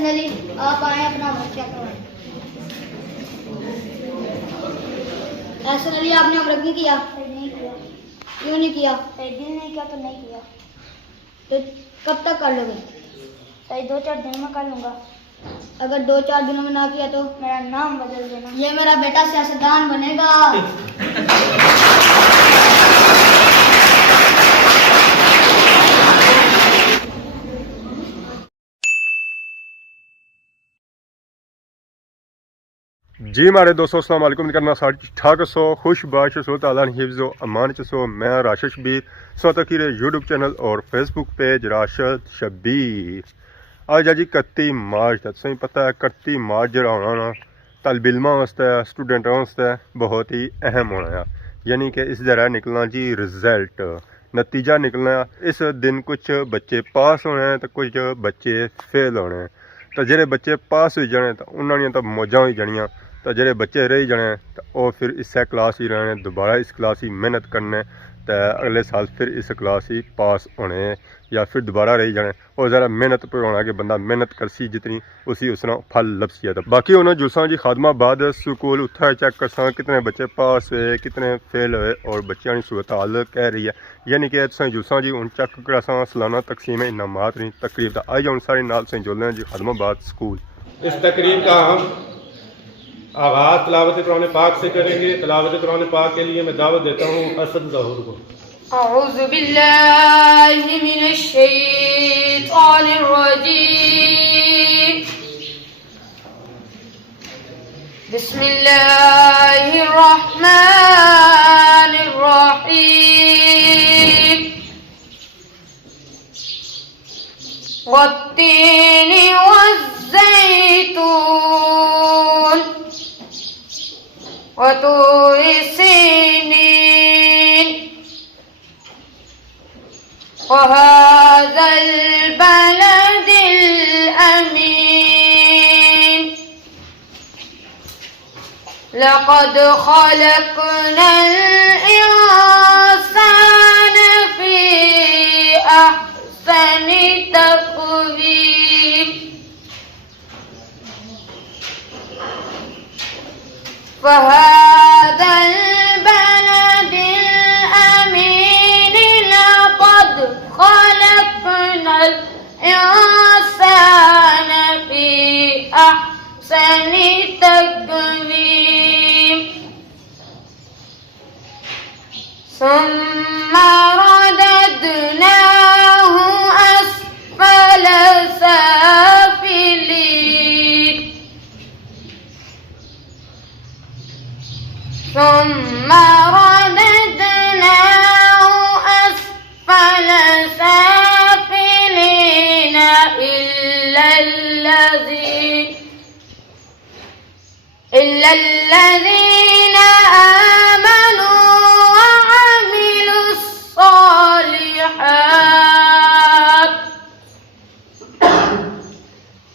एहसन अली, आप आए अपना वर्क चेक करवाएं। एहसन अली, आपने होमवर्क नहीं किया? नहीं किया। क्यों नहीं किया? एक दिन नहीं किया तो नहीं किया। तो कब तक कर लोगे? सही 2-4 दिन में कर लूँगा। अगर 2-4 दिनों में ना किया तो मेरा नाम बदल देना। ये मेरा बेटा सियासतदान बनेगा। जी हमारे दोस्तों अस्सलाम वालेकुम करना सारी ठाक सो खुश बाश सो ताला हिफ्ज़ो अमान सो मैं राशिद शबीर सो तकीर यूट्यूब चैनल और फेसबुक पेज राशिद शबीर। आज जी 31 मार्च तुसें पता है 31 मार्च जो होना ना तलब इल्मां वास्ते स्टूडेंटां वास्ते बहुत ही अहम होना है, यानी कि इस जरा निकलना जी रिजल्ट नतीजा निकलना। इस दिन कुछ बच्चे पास होने हैं तो कुछ बच्चे फेल होने हैं। तो जेह्ड़े बच्चे पास हो जाने तो उन्होंने तो मौजां हो जानियां, तो जेह्ड़े बच्चे रही जाने तो वह फिर इस्सै क्लास ही रहने, दोबारा इस क्लास ही मेहनत करने तो अगले साल फिर इस क्लास ही पास होने या फिर दोबारा रही जाने। और ज़रा मेहनत पर होना कि बंदा मेहनत करसी जितनी उसी उसना फल लभसी है। तो बाकी उन्होंने जुलसा जी खादमाबाद स्कूल उत्थे चेक करसा कितने बच्चे पास हुए कितने फेल हुए और बच्चों की सूरत हाल कह रही है, यानी कि तुसें जुलसा जी हूँ चेक करासा सालाना तकसीम इनामात नहीं तकरीब का आई हूँ सारे नाल तुसें जुलने जी खादमाबाद स्कूल। इस तकरीब का हम आगाज़ तिलावत कुरान पाक से करेंगे। तिलावत कुरान पाक के लिए मैं दावत देता हूँ असद ज़हूर को। अऊज़ु बिल्लाहि मिनश शैतानिर रजीम। बिस्मिल्लाहिर रहमानिर रहीम। वत्तीनि वज़्ज़ैतून वतूरि सीनीन वहाज़ल बलदिल अमीन। लक़द ख़लक़नल इंसान फ़ी अहसनि तक़वीम। वहाज़ल बलदिल अमीन लक़द ख़लक़नल इंसान फ़ी अहसनि तक़वीम। सुम्मा रददनाहु अस्फ़ल साफ़िलीन। सुम्मा रददनाहु अस्फ़ल साफ़िलीन इल्लल्लज़ीन आमनू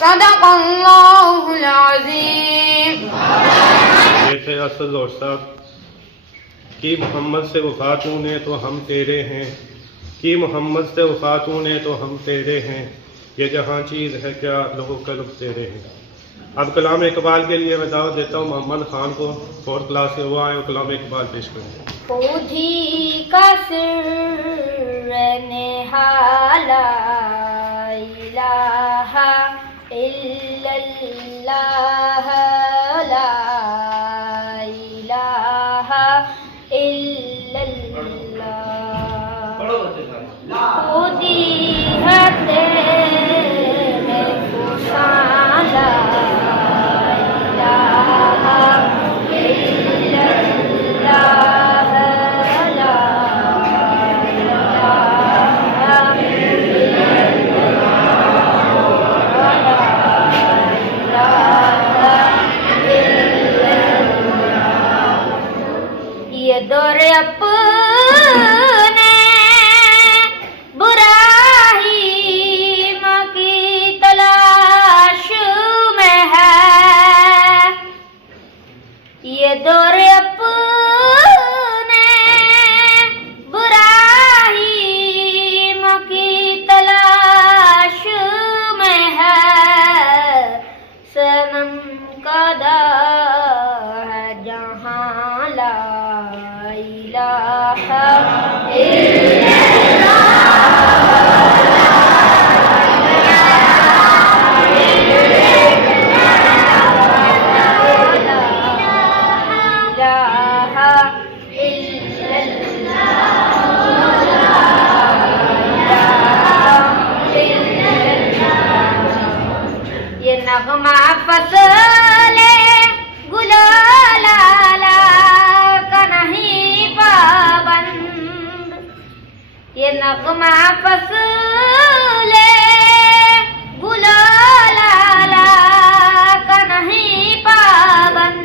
सदक़ल्लाहुल अज़ीम। ये थे असद और साहब कि मोहम्मद से वफ़ा तूने तो हम तेरे हैं, कि मोहम्मद से वफ़ा तूने तो हम तेरे हैं, ये जहाँ चीज़ है क्या लोगों कल्ब तेरे हैं। अब कलाम इकबाल के लिए मैं दावत देता हूँ मोहम्मद खान को, 4th क्लास से हुआ है, वो कलाम इकबाल पेश करेंगे। खुदी का सिर्र निहाला इलाहा इल्लल्लाह ला इलाहा इल्लल्लाह। खुदी है तेरे खुशाला इलाहा इल्लल्लाह ला इलाहा नगमा फसले गुलाला का नहीं पाबंद, ये नगमा फसले गुलाला का नहीं पाबंद,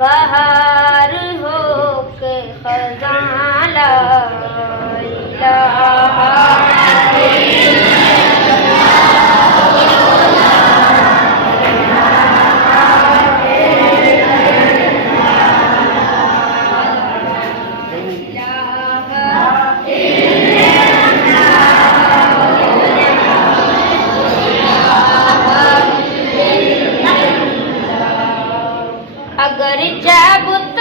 बहार हो के खज़ां ला इलाहा अगर बुत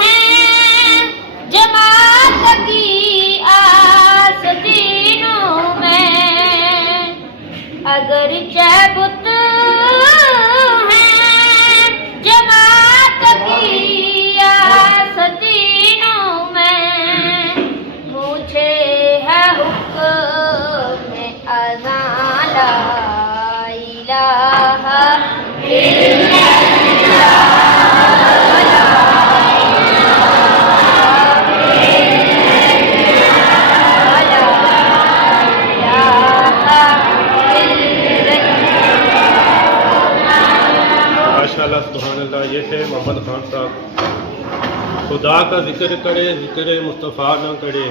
हैं जमात की आस दीनों में, अगर बुत हैं जमात की आस दीनों में, मुझे है हुक्म अज़ां ला इलाहा माशाल्लाह सुभान अल्लाह। ये थे मोहम्मद खान साहब। खुदा का जिक्र करे जिक्र मुस्तफ़ा ना करे,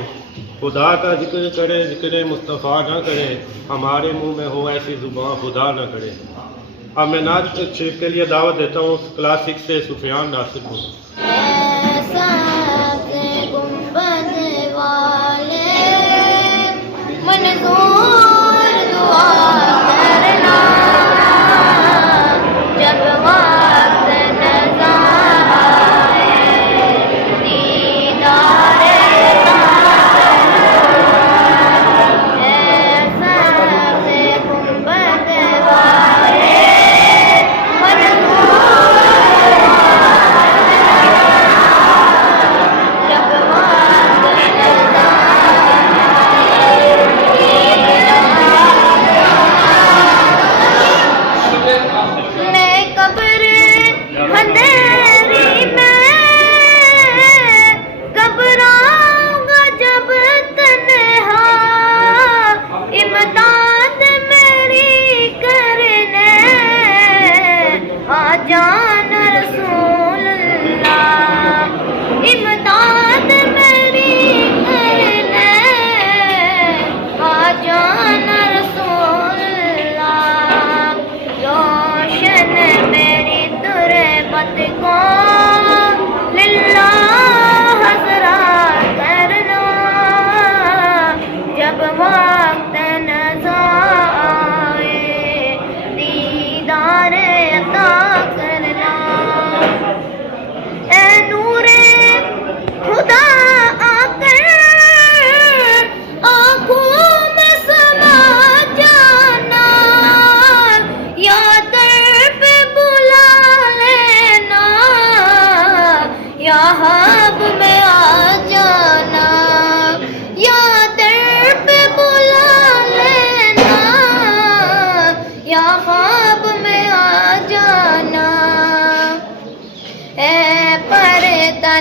खुदा का जिक्र करे जिक्र मुस्तफ़ा ना करे, हमारे मुंह में हो ऐसी जुबान खुदा ना करे। अब मैं नाज शरीफ के लिए दावत देता हूँ क्लास 6 से सुफियान नासिर को।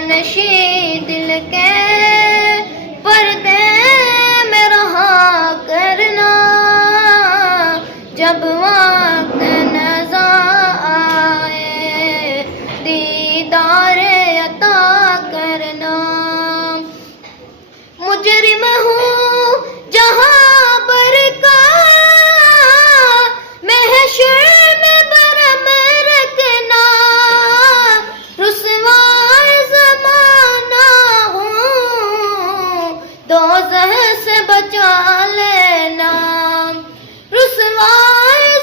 नशी दिल के पर्दे में रहा करना, जब वक्त नज़र आए दीदार अता करना। मुजरिम हूँ जहाँ पर का महशर में बरम रखना, रुसवा ज़माना हूँ दोज़ख से बचा लेना, रुसवा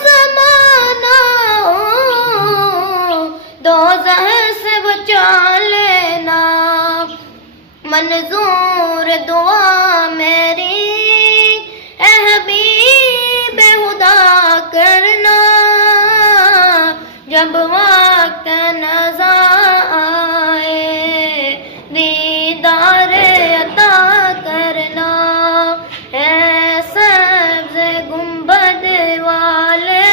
ज़माना हूँ दोज़ख से बचा लेना। मंजूर दुआ मेरी ए हबीब खुदा करना, जब वक्त नज़र आए दीदार अता करना। ऐ सब्ज़ गुंबद वाले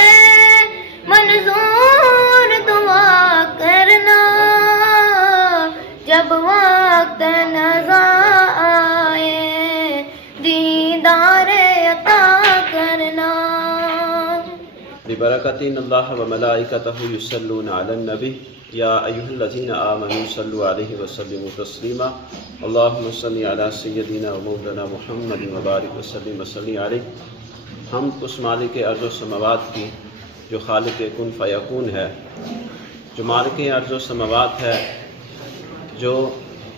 बिबरकतिन्नल्लाह व मलाइकतहु युसल्लूना अलन नबी या अय्युहल्लज़ीना आमनू सल्लु अलैहि व सल्लिमू तस्लीमा अल्लाहुम्मा सल्लि अला सय्यदिना व मौलाना मुहम्मदिन व बारिक व सल्लिम व सल्लि अलैहि। हम उस मालिक अर्ज़ व समावात की जो खालिक कुन फ़यकून है, जो मालिक अर्ज़ व समावात है, जो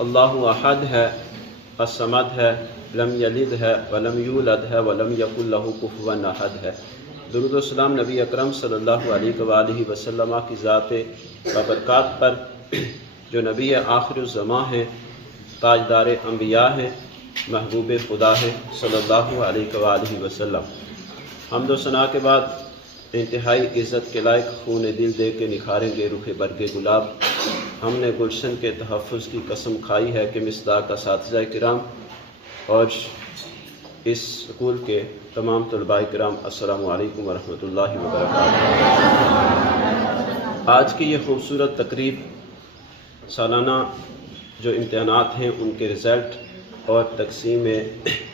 अल्लाहु अहद है, अस्समद है, लम यलिद है वलम यूलद है वलम यकुल लहू कुफुवन अहद है। दुरूद व सलाम नबी अकरम सल्लल्लाहु अलैहि वसल्लम की ज़ात बरक़ात पर, जो नबी आखिरुज़्ज़मां हैं, ताजदार अंबिया हैं, महबूब खुदा है सल्लल्लाहु अलैहि वसल्लम। हम्द व सना के बाद इंतहाई इज़्ज़त के लायक खून दिल दे के निखारेंगे रुख बरगे गुलाब। हमने गुलशन के तहफ़्फ़ुज़ की कसम खाई है कि मिसदाक़ असातिज़ा किराम और इस स्कूल के तमाम तलबा किराम अस्सलामु अलैकुम व रहमतुल्लाहि व बरकातहू। आज की ये खूबसूरत तकरीब सालाना जो इम्तहानात हैं उनके रिज़ल्ट और तक़सीम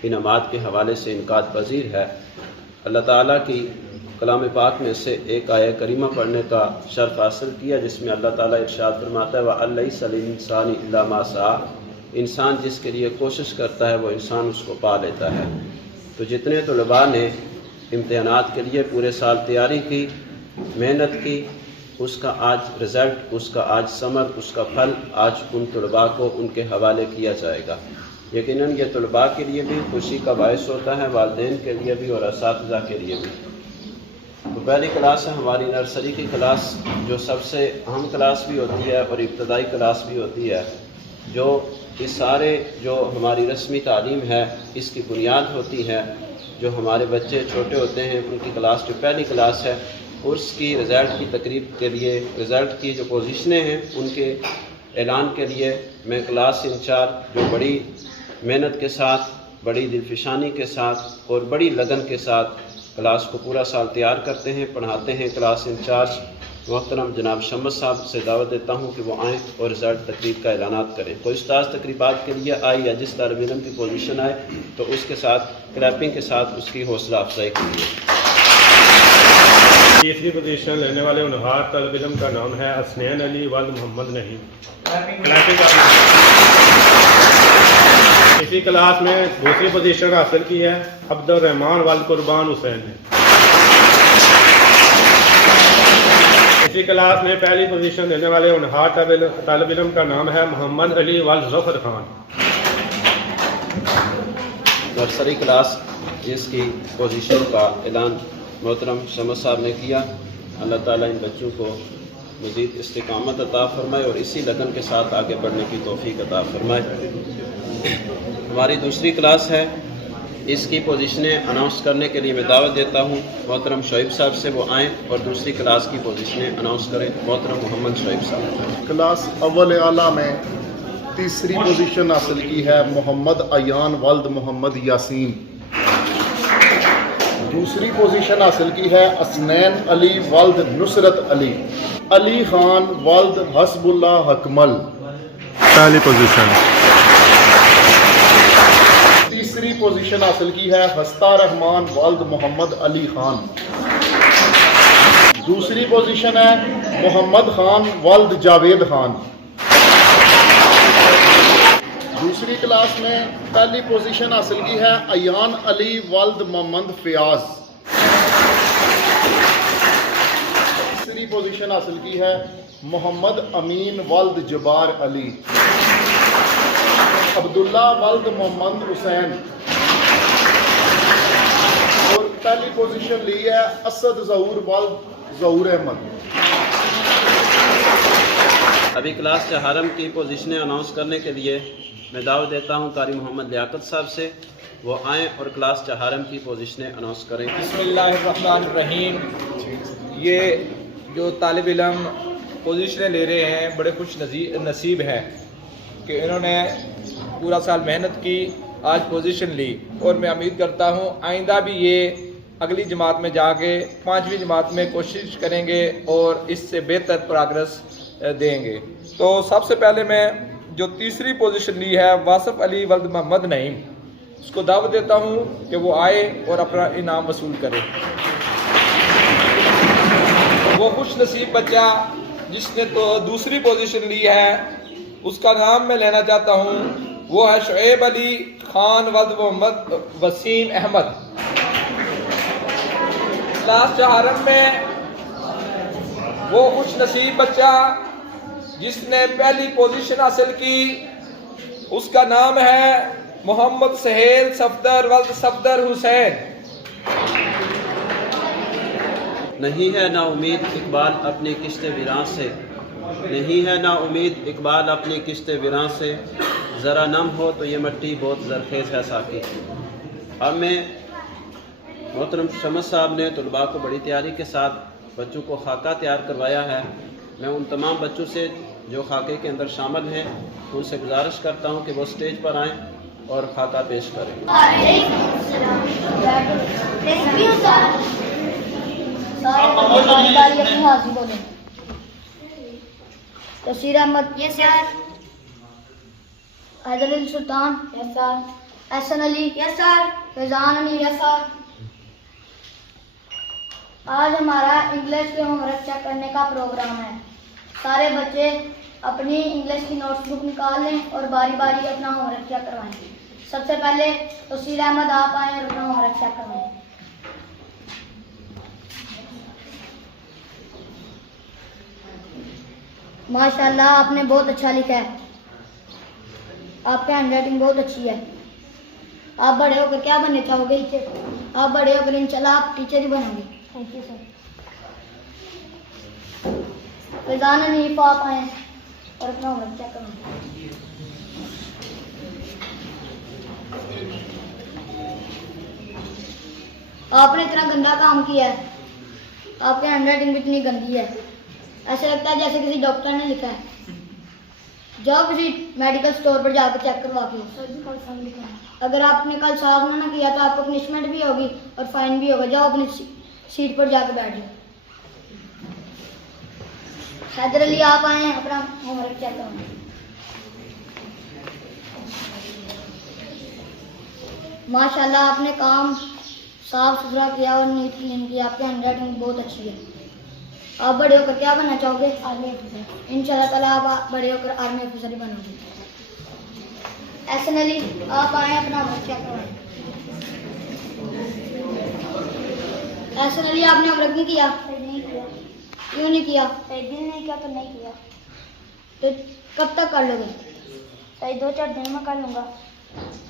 इनामात के हवाले से इनकाद पज़ीर है। अल्लाह ताला की कलाम पाक में से एक आयत करीमा पढ़ने का शर्फ हासिल किया, जिसमें अल्लाह ताला इरशाद फरमाता है व अलैसा लिल इंसानी इल्ला मा सआ। इंसान जिसके लिए कोशिश करता है वो इंसान उसको पा लेता है। तो जितने तलबा ने इम्तहानात के लिए पूरे साल तैयारी की, मेहनत की, उसका आज रिज़ल्ट, उसका आज समर, उसका फल आज उन तलबा को उनके हवाले किया जाएगा। यकीनन ये तलबा के लिए भी खुशी का बायस होता है, वालिदैन के लिए भी और असातिज़ा के लिए भी। तो पहली क्लास है हमारी नर्सरी की क्लास, जो सबसे अहम क्लास भी होती है और इब्तदाई क्लास भी होती है, जो इस सारे जो हमारी रस्मी तालीम है इसकी बुनियाद होती है। जो हमारे बच्चे छोटे होते हैं उनकी क्लास जो पहली क्लास है, उर्स की रिज़ल्ट की तकरीब के लिए, रिज़ल्ट की जो पोजीशनें हैं उनके ऐलान के लिए मैं क्लास इंचार्ज जो बड़ी मेहनत के साथ, बड़ी दिलफिशानी के साथ और बड़ी लगन के साथ क्लास को पूरा साल तैयार करते हैं, पढ़ाते हैं, क्लास इंचार्ज मोहतरम जनाब शम्स साहब से दावत देता हूँ कि वो आएँ और रिज़ल्ट तकरीब का ऐलानात करें। कोई उस्ताद तकरीबात के लिए आए या जिस तालिब इल्म की पोजीशन आए तो उसके साथ क्लैपिंग के साथ उसकी हौसला अफजाई कीजिए। तीसरी पोजीशन लेने वाले उनहार तालिब इल्म का नाम है असनैन अली वल्द मोहम्मद नहीम। इसी क्लास में दूसरी पोजीशन हासिल की है अब्दुल रहमान वल्द कुर्बान हुसैन ने। इसी क्लास में पहली पोजीशन लेने वाले उनहार तालिब इल्म का नाम है मोहम्मद अली वल्द ज़फ़र खान। नर्सरी क्लास जिसकी पोजीशन का ऐलान मोहतरम शम्स साहब ने किया, अल्लाह ताला इन बच्चों को मज़ीद इस्तिकामत अता फ़रमाए और इसी लगन के साथ आगे बढ़ने की तौफ़ीक अता फ़रमाए। हमारी दूसरी क्लास है, इसकी पोजीशनें अनाउंस करने के लिए मैं दावत देता हूँ मोहतरम शोएब साहब से, वो आएँ और दूसरी क्लास की पोजीशनें अनाउंस करें। मोहतरम मोहम्मद शोएब साहब। क्लास अव्वल आला में तीसरी पोजीशन हासिल की है मोहम्मद अयान वल्द मोहम्मद यासीन। दूसरी पोजीशन हासिल की है असनैन अली वल्द नुसरत अली, अली खान वल्द हसबुल्ला हकमल। पहली पोजीशन। तीसरी पोजीशन हासिल की है हस्ता रहमान वल्द मोहम्मद अली खान। दूसरी पोजीशन है मोहम्मद खान वल्द जावेद खान। दूसरी क्लास में पहली पोजीशन हासिल की है अयान अली वल्द मोहम्मद फयाज। तीसरी पोजीशन हासिल की है मोहम्मद अमीन वल्द जबार अली, अब्दुल्ला वल्द मोहम्मद हुसैन। और पहली पोजीशन ली है असद ज़हूर वल्द ज़हूर अहमद। अभी क्लास चहारम की पोजीशनें अनाउंस करने के लिए मैं दावत देता हूँ कारी मोहम्मद लियाकत साहब से, वो आएँ और क्लास चहारम की पोजीशनें अनाउंस करें। बिस्मिल्लाहिर्रहमानिर्रहीम। ये जो तालिब इल्म पोजीशनें ले रहे हैं बड़े खुश नसीब हैं कि इन्होंने पूरा साल मेहनत की, आज पोजीशन ली और मैं उम्मीद करता हूँ आइंदा भी ये अगली जमात में जाके 5वीं जमात में कोशिश करेंगे और इससे बेहतर प्रोग्रेस देंगे। तो सबसे पहले मैं जो तीसरी पोजीशन ली है वासिफ अली वल्द मोहम्मद नईम, उसको दावत देता हूँ कि वो आए और अपना इनाम वसूल करे। वो खुश नसीब बच्चा जिसने तो दूसरी पोजीशन ली है, उसका नाम मैं लेना चाहता हूँ। वो है शुएब अली खान वल्द मोहम्मद वसीम अहमद। क्लास 4 में वो खुश नसीब बच्चा जिसने पहली पोजीशन हासिल की, उसका नाम है मोहम्मद सहेल सफदर वल्द सफदर हुसैन। नहीं है ना उम्मीद इकबाल अपनी किश्ते वीरान से, नहीं है ना उम्मीद इकबाल अपनी किश्ते वीरान से, ज़रा नम हो तो ये मिट्टी बहुत ज़रखेज़ है साकी। अब मैं मोहतरम शमस साहब ने तलबा को बड़ी तैयारी के साथ बच्चों को खाका तैयार करवाया है। मैं उन तमाम बच्चों से जो खाके के अंदर शामिल हैं उनसे गुजारिश करता हूं कि वो स्टेज पर आएँ और खाका पेश करें। Tasveer Ahmad, yes sir. Haider Ali Sultan, yes sir. Ehsan Ali, yes sir. Faizan Ali, yes sir. आज हमारा इंग्लिश के होमवर्क चेक करने का प्रोग्राम है। सारे बच्चे अपनी इंग्लिश की नोटबुक निकाल लें और बारी बारी अपना होमवर्क चेक करवाएं। सबसे पहले तस्वीर अहमद आप आए और अपना होमवर्क चेक करवाएं। माशाल्लाह आपने बहुत अच्छा लिखा है, आपकी हैंडराइटिंग बहुत अच्छी है। आप बड़े होकर क्या बनने चाहोगे टीचर? आप बड़े होकर इंशाल्लाह आप टीचर ही बनोगे। Thank you sir. Faizan Hanif आप आए और अपना होमवर्क चेक करें। आपने इतना गंदा काम किया है, आपकी हैंडराइटिंग भी इतनी गंदी है, ऐसे लगता है जैसे किसी डॉक्टर ने लिखा है। जाओ किसी मेडिकल स्टोर पर जाकर चेक करवा के। अगर आपने कल साफ ना किया तो आपको पनिशमेंट भी होगी और फाइन भी होगा। जाओ अपनी सीट पर जाकर बैठ जाओ। हैदर अली आप आए अपना होमवर्क चेक करो। माशाल्लाह आपने काम साफ सुथरा किया और नीट क्लीन किया, आपकी हैंडराइटिंग बहुत अच्छी है। आप बड़े होकर क्या बनना चाहोगे? Army officer. इंशाल्लाह ताला आप बड़े होकर आर्मी ऑफिसर ही बनोगे। एहसन अली आप आए अपना होमवर्क चेक करवाएं। एहसन अली आपने होमवर्क नहीं किया? नहीं किया। क्यों नहीं किया? एक दिन नहीं किया तो नहीं किया। तो कब तक कर लोगे? सही 2-4 दिन में कर लूँगा।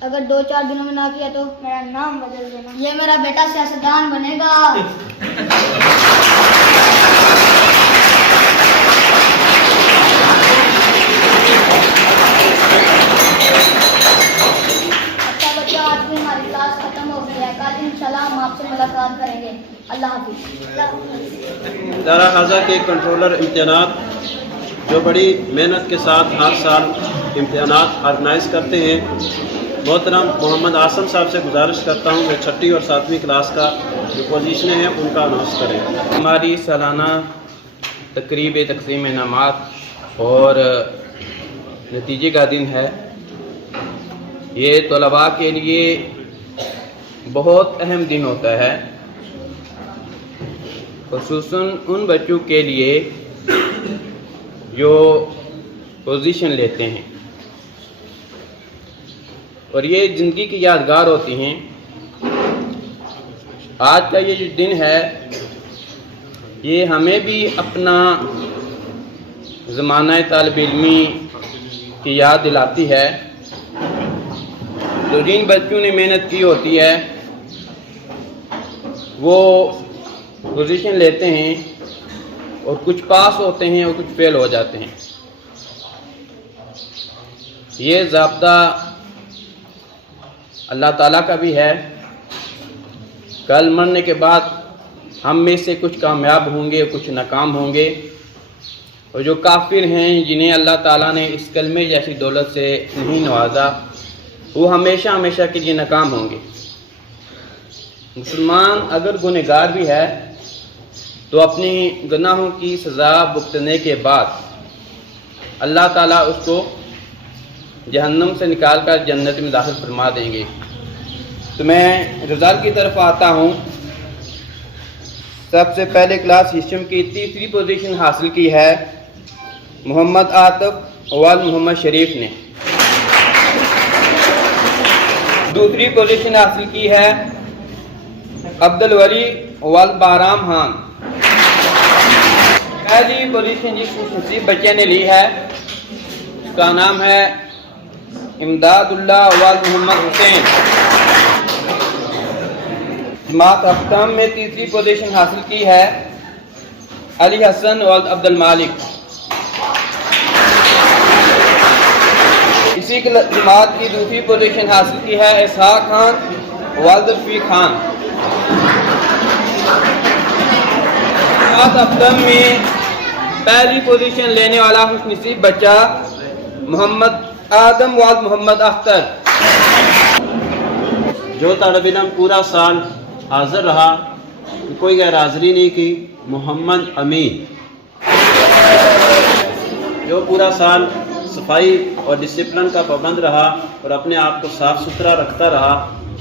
अगर 2-4 दिनों में ना किया तो मेरा नाम बदल देना। ये मेरा बेटा सियासतदान बनेगा। अच्छा बच्चा, आज भी हमारी क्लास खत्म हो गई है। कल इंशाल्लाह हम आपसे मुलाकात करेंगे। अल्लाह हाफिज़। इदारा हाजा के कंट्रोलर इम्तिहानात जो बड़ी मेहनत के साथ हर साल इम्तिहानात ऑर्गेनाइज करते हैं, मोहतरम मोहम्मद आसम साहब से गुजारिश करता हूँ कि 6ठी और 7वीं क्लास का जो पोजीशनें हैं उनका अनाउंस करें। हमारी सालाना तकरीब तकसीम इनामात और नतीजे का दिन है। ये तलबा के लिए बहुत अहम दिन होता है, खुसूसन उन बच्चों के लिए जो पोजीशन लेते हैं, और ये ज़िंदगी की यादगार होती हैं। आज का ये जो दिन है ये हमें भी अपना ज़माना तालिब इल्मी की याद दिलाती है। तो जिन बच्चों ने मेहनत की होती है वो पोजीशन लेते हैं और कुछ पास होते हैं और कुछ फेल हो जाते हैं। ये ज़ाब्ता अल्लाह ताला का भी है। कल मरने के बाद हम में से कुछ कामयाब होंगे, कुछ नाकाम होंगे, और जो काफिर हैं जिन्हें अल्लाह ताला ने इस कलमे जैसी दौलत से नहीं नवाजा, वो हमेशा हमेशा के लिए नाकाम होंगे। मुसलमान अगर गुनहगार भी है तो अपनी गुनाहों की सज़ा भुगतने के बाद अल्लाह ताला उसको जहन्नम से निकाल कर जन्नत में दाखिल फरमा देंगे। तो मैं रिज़ल्ट की तरफ आता हूँ। सबसे पहले क्लास हिस्ट्री की तीसरी पोजीशन हासिल की है मोहम्मद आतिफ वाल मोहम्मद शरीफ ने। दूसरी पोजीशन हासिल की है अब्दुल वली वाल बाराम खान। पहली पोजीशन जिस खुशनसीब बच्चे ने ली है उसका नाम है इमदादुल्लाह वाल मोहम्मद हुसैन। जमात अफ्ताम में तीसरी पोजीशन हासिल की है अली हसन वाल अब्दुल मालिक। इसी जमात की दूसरी पोजीशन हासिल की है इसहाक खान वाल रफीक खान। जमात अफ्ताम में पहली पोजीशन लेने वाला खुशनसीब बच्चा मोहम्मद आदम वाल मोहम्मद अख्तर। जो तालिब इल्म पूरा साल हाजिर रहा, कोई गैर हाजिरी नहीं की, मोहम्मद अमीन। जो पूरा साल सफाई और डिसिप्लिन का पाबंद रहा और अपने आप को साफ़ सुथरा रखता रहा।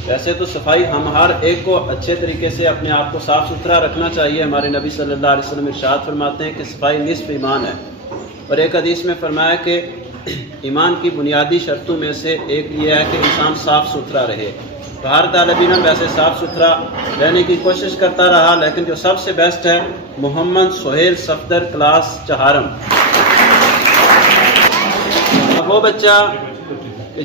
वैसे तो सफाई हम हर एक को अच्छे तरीके से अपने आप को साफ़ सुथरा रखना चाहिए। हमारे नबी सल्लल्लाहु अलैहि वसल्लम इरशाद फरमाते हैं कि सफाई निस्फ ईमान है, और एक हदीस में फरमाया कि ईमान की बुनियादी शर्तों में से एक ये है कि इंसान साफ़ सुथरा रहे। तो हर तालिब इल्म वैसे साफ़ सुथरा रहने की कोशिश करता रहा, लेकिन जो सबसे बेस्ट है मोहम्मद सोहेल सफदर क्लास चहारम। अब वो बच्चा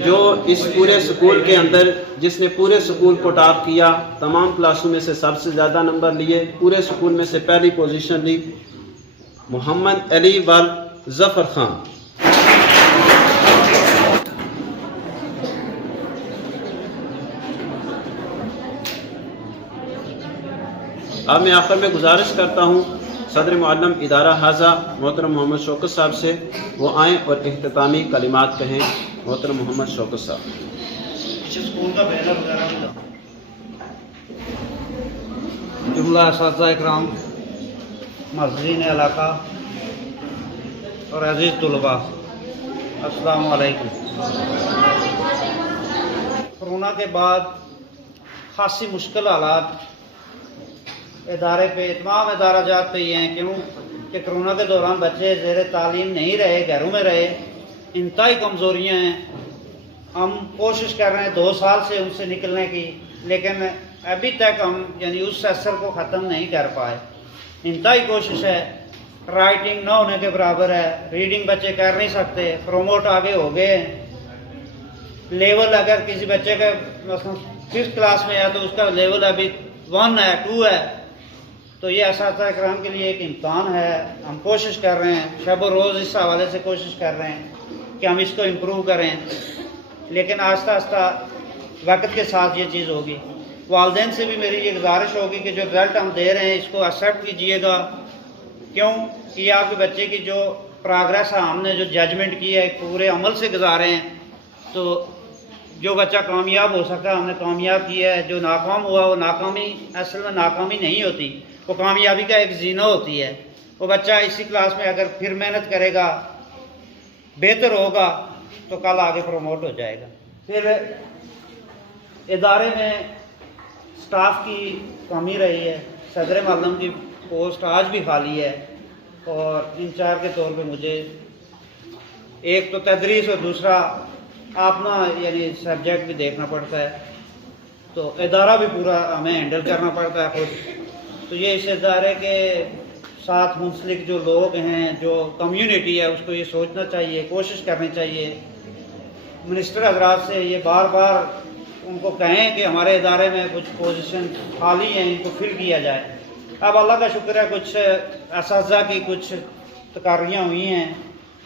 जो इस पूरे स्कूल के अंदर जिसने पूरे स्कूल को टॉप किया, तमाम क्लासों में से सबसे ज़्यादा नंबर लिए, पूरे स्कूल में से पहली पोजीशन ली, मोहम्मद अली वाल जफ़र खान। अब मैं आखिर में गुजारिश करता हूँ सदर मुअल्लम इदारा हाजा मोहतरम मोहम्मद शौकत साहब से, वो आएँ और इख्तितामी कलिमात कहें। मोहतरम मोहम्मद शौकत साहब। स्कूल का बैनर वगैरह जुमला असातिज़ा इकराम, मस्जिद इलाका और अजीज़ तलबा, अस्सलामु अलैकुम। कोरोना के बाद खासी मुश्किल हालात इदारे पे, तमाम इदारा जात पे ये हैं, क्यों कि कोरोना के दौरान बच्चे ज़ेर तालीम नहीं रहे, घरों में रहे, इंतहाई कमज़ोरियाँ हैं। हम कोशिश कर रहे हैं 2 साल से उनसे निकलने की, लेकिन अभी तक हम यानी उस असर को ख़त्म नहीं कर पाए। इंतहाई कोशिश है, राइटिंग न होने के बराबर है, रीडिंग बच्चे कर नहीं सकते, प्रोमोट आगे हो गए। लेवल अगर किसी बच्चे का मतलब 5th क्लास में है तो उसका लेवल अभी 1 है, 2 है, तो ये असातिज़ा इकराम के लिए एक इम्तहान है। हम कोशिश कर रहे हैं, शब व रोज़ इस हवाले से कोशिश कर रहे हैं कि हम इसको इम्प्रूव करें, लेकिन आहिस्ता आहिस्ता वक्त के साथ ये चीज़ होगी। वालिदैन से भी मेरी ये गुजारिश होगी कि जो रिज़ल्ट हम दे रहे हैं इसको एक्सेप्ट कीजिएगा, क्यों कि आपके बच्चे की जो प्रोग्रेस है, हमने जो जजमेंट की है पूरे अमल से गुजारे हैं, तो जो बच्चा कामयाब हो सका हमने कामयाब किया है। जो नाकाम हुआ वो नाकामी असल में नाकामी नहीं होती, वो कामयाबी का एक जीना होती है। वो बच्चा इसी क्लास में अगर फिर मेहनत करेगा, बेहतर होगा, तो कल आगे प्रमोट हो जाएगा। फिर इदारे में स्टाफ की कमी रही है, सदर मालूम की पोस्ट आज भी खाली है, और इंचार्ज के तौर पे मुझे एक तो तदरीस और दूसरा अपना यानी सब्जेक्ट भी देखना पड़ता है, तो इदारा भी पूरा हमें हैंडल करना पड़ता है खुद। तो ये इस इदारे के साथ मुंसलिक जो लोग हैं, जो कम्युनिटी है, उसको ये सोचना चाहिए, कोशिश करनी चाहिए। मिनिस्टर हजरात से ये बार बार उनको कहें कि हमारे इदारे में कुछ पोजीशन खाली हैं, इनको फिल किया जाए। अब अल्लाह का शुक्र है कुछ असातिज़ा की कुछ तकारियाँ हुई हैं,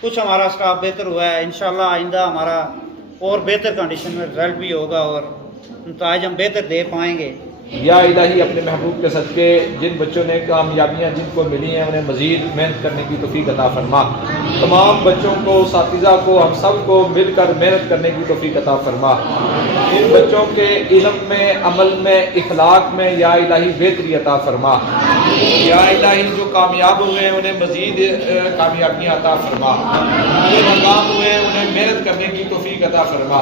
कुछ हमारा स्टाफ बेहतर हुआ है। इंशाअल्लाह आइंदा हमारा और बेहतर कंडीशन में रिज़ल्ट भी होगा और नताइज हम बेहतर दे पाएंगे। या इलाही अपने महबूब के सदके जिन बच्चों ने कामयाबियाँ जिनको मिली हैं उन्हें मज़ीद मेहनत करने की तौफीक अता फरमा। तमाम बच्चों को, साथिज़ा को, हम सब को मिलकर मेहनत करने की तौफीक अता फरमा। इन बच्चों के इल्म में, अमल में, इखलाक में या इलाही बेहतरी अता फरमा। या इलाही जो कामयाब हुए हैं उन्हें मज़ीद कामयाबियाँ अता फरमा। जो नाकाम हुए हैं उन्हें हमें मेहनत करने की तौफीक अता फरमा।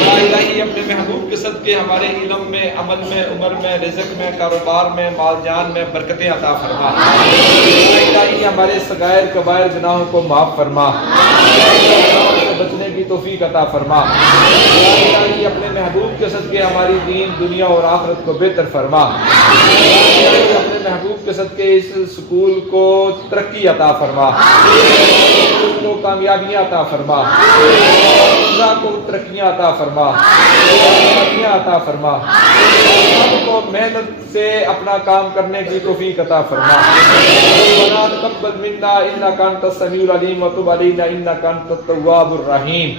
या इलाही अपने महबूब के सदके हमारे इल्म में, अमल में, उम्र में, रिज़्क़ में, कारोबार में, माल जान में बरकतें अता फरमा। या इलाही हमारे सगायर कबायर गुनाहों को माफ़ फरमा, से बचने की तौफीक अता फरमा। या इलाही अपने महबूब के सदके हमारी दीन, दुनिया और आखिरत को बेहतर फरमा। अपने महबूब के सदके इस स्कूल को तरक्की अता फरमा, को कामयाबियाँ अता फरमा, को तरक्कियाँ अता फरमा, अता फरमा, सबको मेहनत से अपना काम करने की तौफीक अता फरमा। रब्बना तक़ब्बल मिन्ना इन्नका अंतस समीउल अलीम व तुब अलैना इन्नका अंतत तव्वाबुर रहीम।